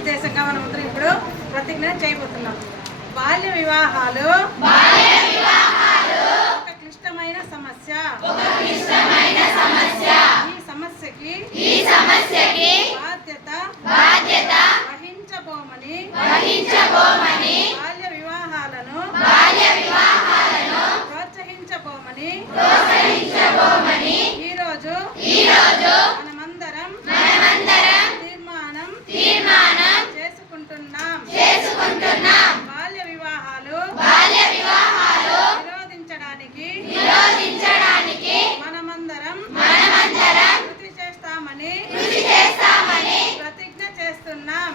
ఉద్దేశంగా మనమందరం ఇప్పుడు ప్రతిజ్ఞ చేయబోతున్నాం. బాల్య వివాహాలు ఒక క్లిష్టమైన సమస్య. ఈ సమస్యకి బాధ్యత వహించబోమని బాల్య వివాహాలను ప్రోత్సహించబోమని ఈరోజు మనమందరం తీర్మానం చేసుకుంటున్నాం. బాల్య వివాహాలు నిరోధించడానికి మనమందరం కృషి చేస్తామని ప్రతిజ్ఞ చేస్తున్నాం.